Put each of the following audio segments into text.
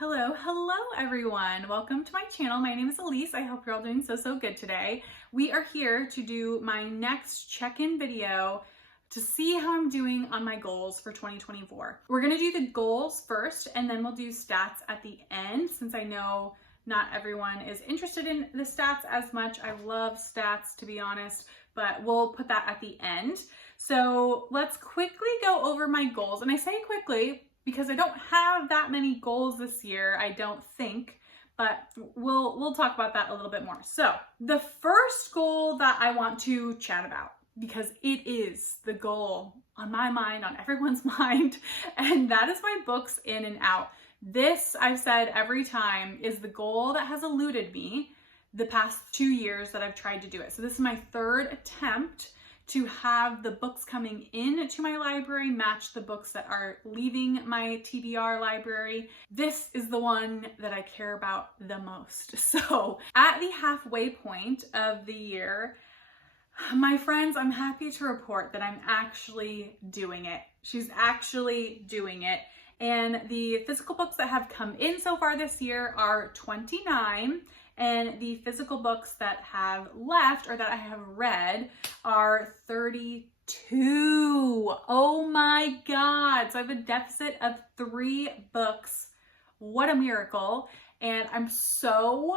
Hello everyone. Welcome to my channel. My name is Elise. I hope you're all doing so good today. We are here to do my next check-in video to see how I'm doing on my goals for 2024. We're gonna do the goals first and then we'll do stats at the end, since I know not everyone is interested in the stats as much. I love stats, to be honest, but we'll put that at the end. So let's quickly go over my goals. And I say quickly because I don't have that many goals this year, I don't think, but we'll talk about that a little bit more. So the first goal that I want to chat about, because it is the goal on my mind, on everyone's mind, and that is my books in and out. This, I've said every time, is the goal that has eluded me the past 2 years that I've tried to do it. So this is my third attempt to have the books coming in to my library match the books that are leaving my TBR library. This is the one that I care about the most. So at the halfway point of the year, my friends, I'm happy to report that I'm actually doing it. She's actually doing it. And the physical books that have come in so far this year are 29. And the physical books that have left or that I have read are 32. Oh my God. So I have a deficit of 3 books. What a miracle. And I'm so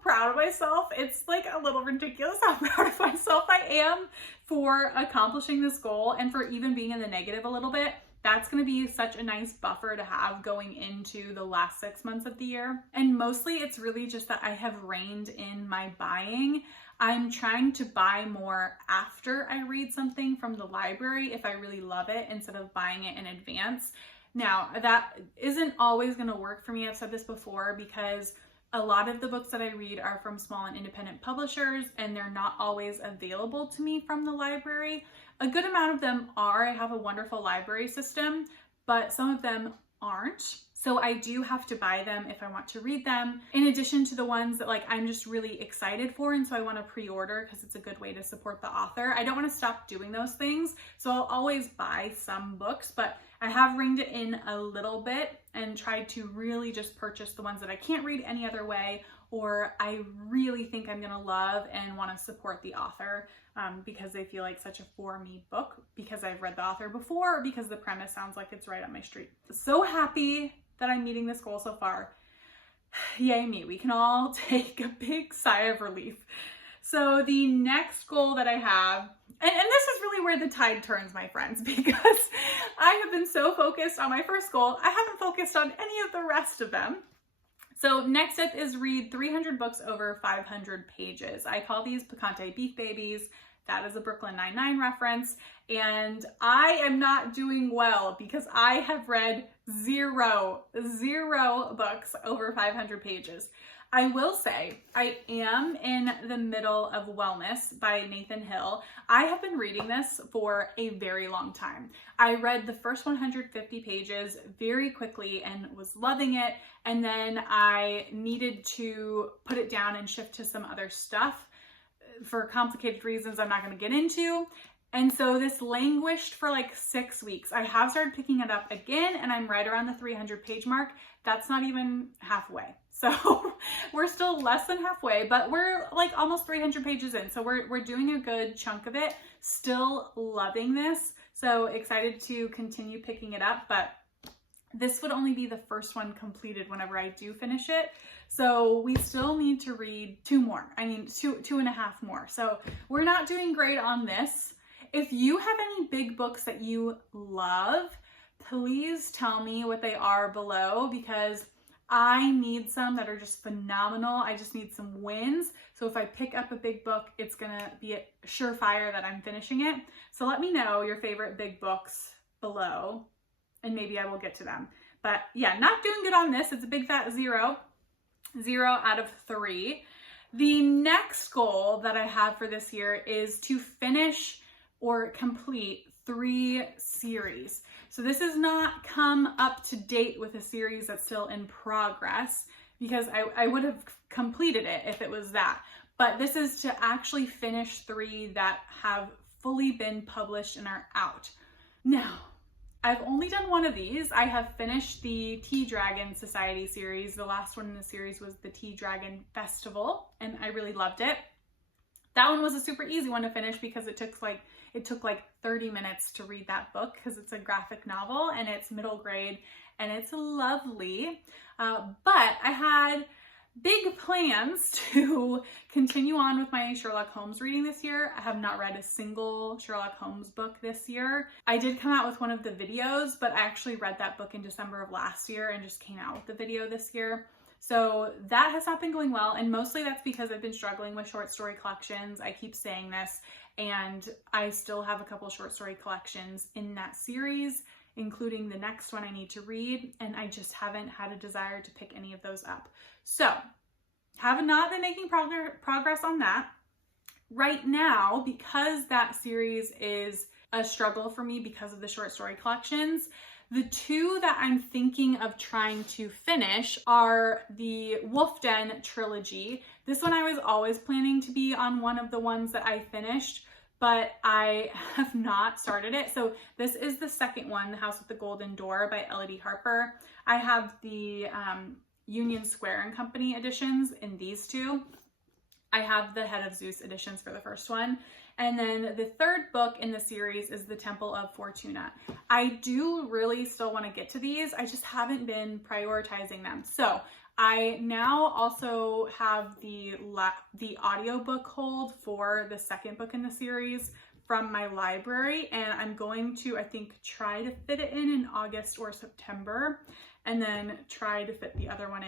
proud of myself. It's like a little ridiculous how proud of myself I am for accomplishing this goal and for even being in the negative a little bit. That's going to be such a nice buffer to have going into the last 6 months of the year. And mostly it's really just that I have reined in my buying. I'm trying to buy more after I read something from the library if I really love it, instead of buying it in advance. Now, that isn't always going to work for me. I've said this before, because a lot of the books that I read are from small and independent publishers, and they're not always available to me from the library. A good amount of them are. I have a wonderful library system, but some of them aren't. So I do have to buy them if I want to read them, in addition to the ones that I'm just really excited for, and so I want to pre-order because it's a good way to support the author. I don't want to stop doing those things, so I'll always buy some books, but I have reined it in a little bit and tried to really just purchase the ones that I can't read any other way, or I really think I'm gonna love and want to support the author because they feel like such a for me book, because I've read the author before, or because the premise sounds like it's right up my street. So happy that I'm meeting this goal so far. Yay me, we can all take a big sigh of relief. So the next goal that I have, and this is really where the tide turns, my friends, because I have been so focused on my first goal, I haven't focused on any of the rest of them. So next up is read 300 books over 500 pages. I call these Picante Beef Babies. That is a Brooklyn Nine-Nine reference. And I am not doing well because I have read zero books over 500 pages. I will say I am in the middle of Wellness by Nathan Hill. I have been reading this for a very long time. I read the first 150 pages very quickly and was loving it. And then I needed to put it down and shift to some other stuff for complicated reasons I'm not going to get into. And so this languished for 6 weeks. I have started picking it up again, and I'm right around the 300 page mark. That's not even halfway. So we're still less than halfway, but we're almost 300 pages in. So we're doing a good chunk of it. Still loving this. So excited to continue picking it up, but this would only be the first one completed whenever I do finish it. So we still need to read 2 more. I mean, two and a half more. So we're not doing great on this. If you have any big books that you love, please tell me what they are below, because I need some that are just phenomenal. I just need some wins. So if I pick up a big book, it's gonna be a surefire that I'm finishing it. So let me know your favorite big books below, and maybe I will get to them. But yeah, not doing good on this. It's a big fat 0 out of 3. The next goal that I have for this year is to finish or complete 3 series. So this is not come up to date with a series that's still in progress, because I would have completed it if it was that. But this is to actually finish 3 that have fully been published and are out. Now, I've only done one of these. I have finished the Tea Dragon Society series. The last one in the series was the Tea Dragon Festival, and I really loved it. That one was a super easy one to finish because it took like 30 minutes to read that book because it's a graphic novel and it's middle grade and it's lovely. But I had big plans to continue on with my Sherlock Holmes reading this year. I have not read a single Sherlock Holmes book this year. I did come out with one of the videos, but I actually read that book in December of last year and just came out with the video this year. So that has not been going well, and mostly that's because I've been struggling with short story collections. I keep saying this, and I still have a couple short story collections in that series, including the next one I need to read, and I just haven't had a desire to pick any of those up. So, have not been making progress on that. Right now, because that series is a struggle for me because of the short story collections, the two that I'm thinking of trying to finish are the Wolf Den trilogy. This one I was always planning to be on one of the ones that I finished, but I have not started it. So this is the second one, The House with the Golden Door by Elodie Harper. I have the Union Square and Company editions in these two. I have the Head of Zeus editions for the first one. And then the third book in the series is The Temple of Fortuna. I do really still want to get to these. I just haven't been prioritizing them. So I now also have the audiobook hold for the second book in the series from my library, and I'm going to, I think, try to fit it in August or September, and then try to fit the other one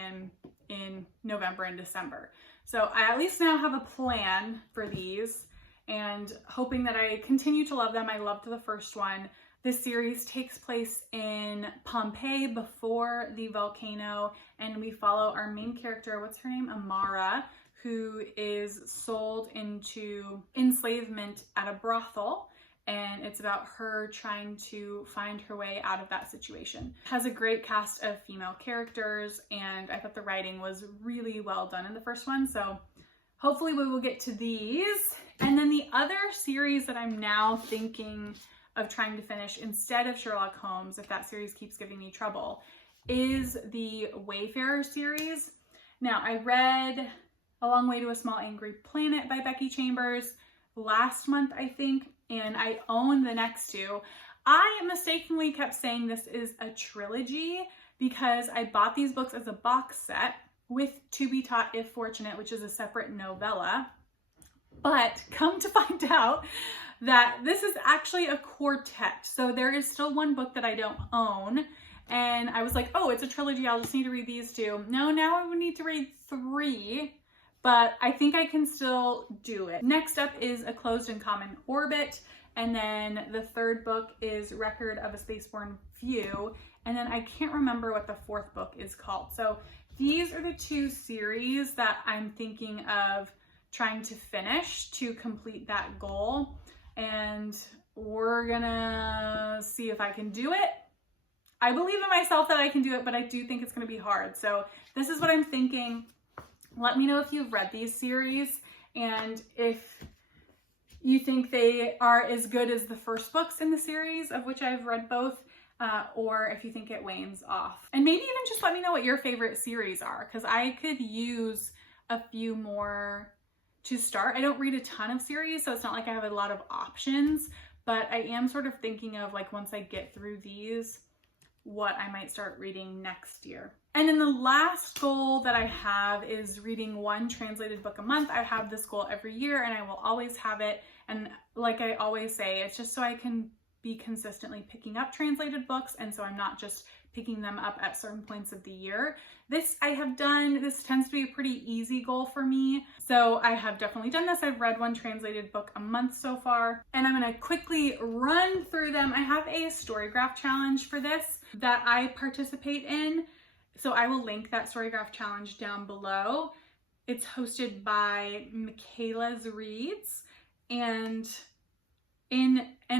in November and December. So I at least now have a plan for these, and hoping that I continue to love them. I loved the first one. This series takes place in Pompeii before the volcano, and we follow our main character, what's her name? Amara, who is sold into enslavement at a brothel, and it's about her trying to find her way out of that situation. It has a great cast of female characters, and I thought the writing was really well done in the first one, so hopefully we will get to these. And then the other series that I'm now thinking of trying to finish instead of Sherlock Holmes, if that series keeps giving me trouble, is the Wayfarer series. Now, I read A Long Way to a Small Angry Planet by Becky Chambers last month, I think, and I own the next two. I mistakenly kept saying this is a trilogy because I bought these books as a box set with To Be Taught If Fortunate, which is a separate novella. But come to find out that this is actually a quartet. So there is still one book that I don't own. And I was like, oh, it's a trilogy. I'll just need to read these two. No, now I would need to read 3, but I think I can still do it. Next up is A Closed and Common Orbit. And then the third book is Record of a Spaceborne View. And then I can't remember what the fourth book is called. So these are the two series that I'm thinking of trying to finish to complete that goal. And we're gonna see if I can do it. I believe in myself that I can do it, but I do think it's gonna be hard. So this is what I'm thinking. Let me know if you've read these series and if you think they are as good as the first books in the series, of which I've read both, or if you think it wanes off. And maybe even just let me know what your favorite series are, because I could use a few more to start. I don't read a ton of series, so it's not like I have a lot of options, but I am sort of thinking of, like, once I get through these, what I might start reading next year. And then the last goal that I have is reading 1 translated book a month. I have this goal every year and I will always have it. And like I always say, it's just so I can be consistently picking up translated books, and so I'm not just picking them up at certain points of the year. This I have done. This tends to be a pretty easy goal for me. So I have definitely done this. I've read 1 translated book a month so far, and I'm going to quickly run through them. I have a Storygraph challenge for this that I participate in. So I will link that Storygraph challenge down below. It's hosted by Michaela's Reads, and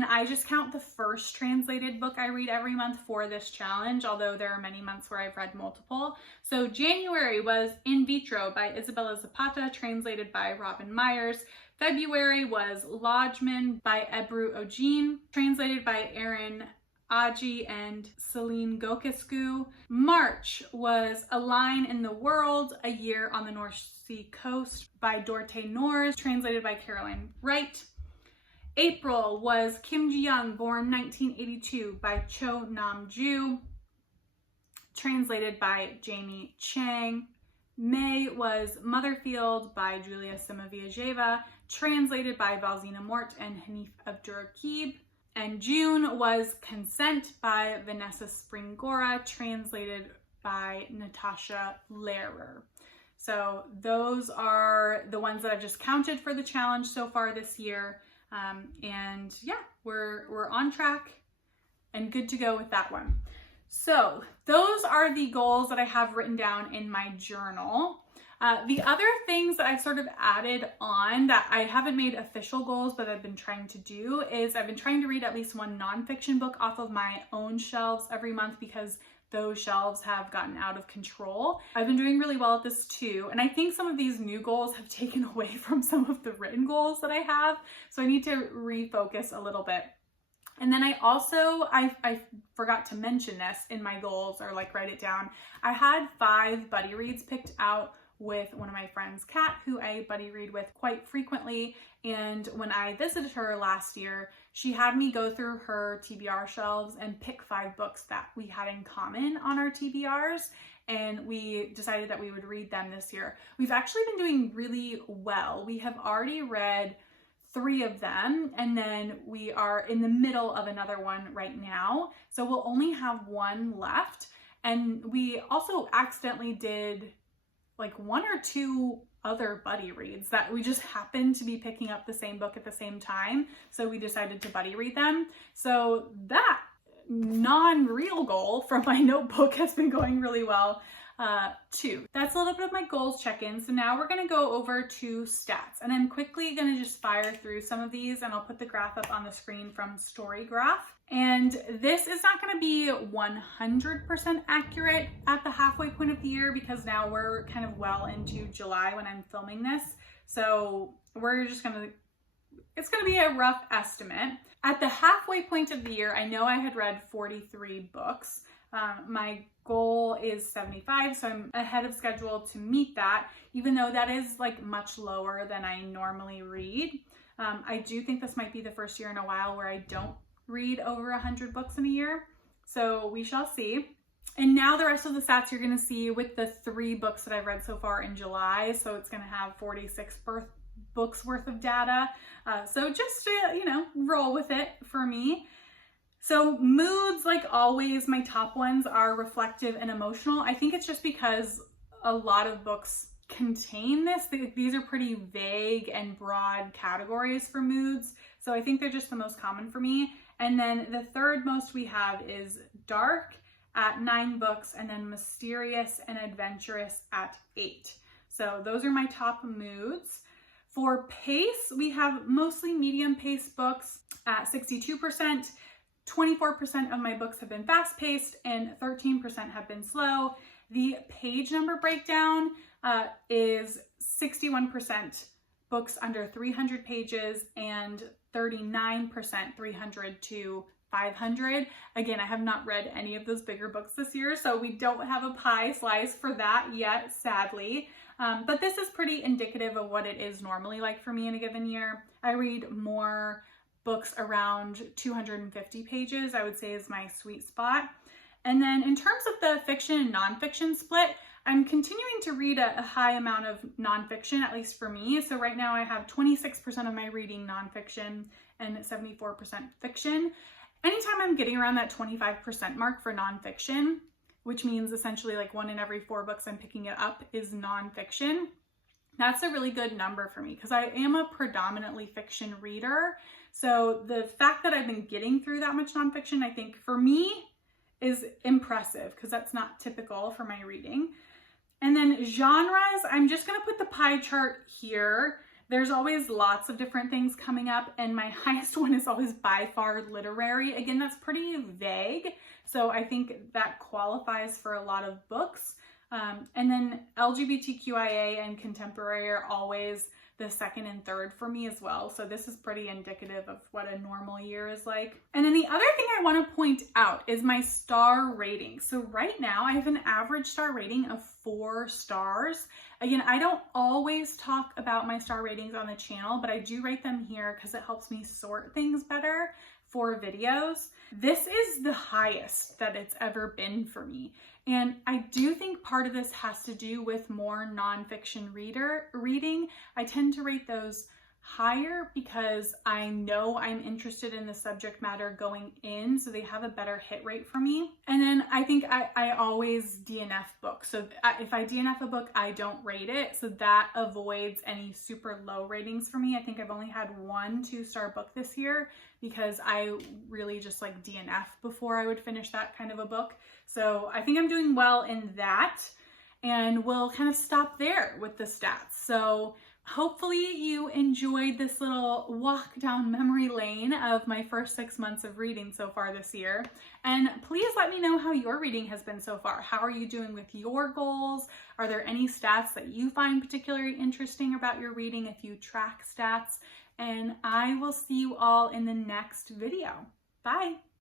I just count the first translated book I read every month for this challenge, although there are many months where I've read multiple. So January was In Vitro by Isabella Zapata, translated by Robin Myers. February was Lodgeman by Ebru Ogin, translated by Erin Aji and Celine Gokescu. March was A Line in the World, A Year on the North Sea Coast by Dorte Noors, translated by Caroline Wright. April was Kim Ji-young, Born 1982 by Cho Nam-ju, translated by Jamie Chang. May was Motherfield by Julia Simoviajeva, translated by Valzina Mort and Hanif Abdurraqib. And June was Consent by Vanessa Springora, translated by Natasha Lehrer. So those are the ones that I've just counted for the challenge so far this year. And yeah, we're on track and good to go with that one. So those are the goals that I have written down in my journal. The other things that I've sort of added on that I haven't made official goals, but I've been trying to do is I've been trying to read at least one nonfiction book off of my own shelves every month because those shelves have gotten out of control. I've been doing really well at this too. And I think some of these new goals have taken away from some of the written goals that I have. So I need to refocus a little bit. And then I forgot to mention this in my goals or like write it down. I had 5 buddy reads picked out with one of my friends, Kat, who I buddy read with quite frequently. And when I visited her last year, she had me go through her TBR shelves and pick 5 books that we had in common on our TBRs. And we decided that we would read them this year. We've actually been doing really well. We have already read 3 of them, and then we are in the middle of another one right now. So we'll only have 1 left. And we also accidentally did like 1 or 2 other buddy reads that we just happened to be picking up the same book at the same time. So we decided to buddy read them. So that non-real goal from my notebook has been going really well too. That's a little bit of my goals check-in. So now we're going to go over to stats, and I'm quickly going to just fire through some of these, and I'll put the graph up on the screen from Storygraph. And this is not going to be 100% accurate at the halfway point of the year because now we're kind of well into July when I'm filming this. So it's going to be a rough estimate. At the halfway point of the year, I know I had read 43 books. My goal is 75, so I'm ahead of schedule to meet that, even though that is like much lower than I normally read. I do think this might be the first year in a while where I don't read over 100 books in a year, so we shall see. And now the rest of the stats you're going to see with the 3 books that I've read so far in July, so it's going to have 46 books worth of data. So just to, roll with it for me. So moods, like always, my top ones are reflective and emotional. I think it's just because a lot of books contain this. These are pretty vague and broad categories for moods. So I think they're just the most common for me. And then the third most we have is dark at 9 books, and then mysterious and adventurous at 8. So those are my top moods. For pace, we have mostly medium pace books at 62%. 24% of my books have been fast-paced and 13% have been slow. The page number breakdown is 61% books under 300 pages and 39% 300 to 500. Again, I have not read any of those bigger books this year, so we don't have a pie slice for that yet, sadly. But this is pretty indicative of what it is normally like for me in a given year. I read more books around 250 pages, I would say, is my sweet spot. And then in terms of the fiction and nonfiction split, I'm continuing to read a high amount of nonfiction, at least for me. So right now I have 26% of my reading nonfiction and 74% fiction. Anytime I'm getting around that 25% mark for nonfiction, which means essentially like 1 in every 4 books I'm picking it up is nonfiction, that's a really good number for me because I am a predominantly fiction reader. So the fact that I've been getting through that much nonfiction, I think for me is impressive because that's not typical for my reading. And then genres, I'm just going to put the pie chart here. There's always lots of different things coming up, and my highest one is always by far literary. Again, that's pretty vague, so I think that qualifies for a lot of books. And then LGBTQIA and contemporary are always the second and third for me as well. So this is pretty indicative of what a normal year is like. And then the other thing I want to point out is my star rating. So right now I have an average star rating of 4 stars. Again, I don't always talk about my star ratings on the channel, but I do rate them here because it helps me sort things better for videos. This is the highest that it's ever been for me. And I do think part of this has to do with more nonfiction reading. I tend to rate those higher because I know I'm interested in the subject matter going in, so they have a better hit rate for me. And then I think I always DNF books. So if I DNF a book, I don't rate it. So that avoids any super low ratings for me. I think I've only had 1 2-star book this year because I really just like DNF before I would finish that kind of a book. So I think I'm doing well in that, and we'll kind of stop there with the stats. So hopefully you enjoyed this little walk down memory lane of my first 6 months of reading so far this year. And please let me know how your reading has been so far. How are you doing with your goals? Are there any stats that you find particularly interesting about your reading if you track stats? And I will see you all in the next video. Bye.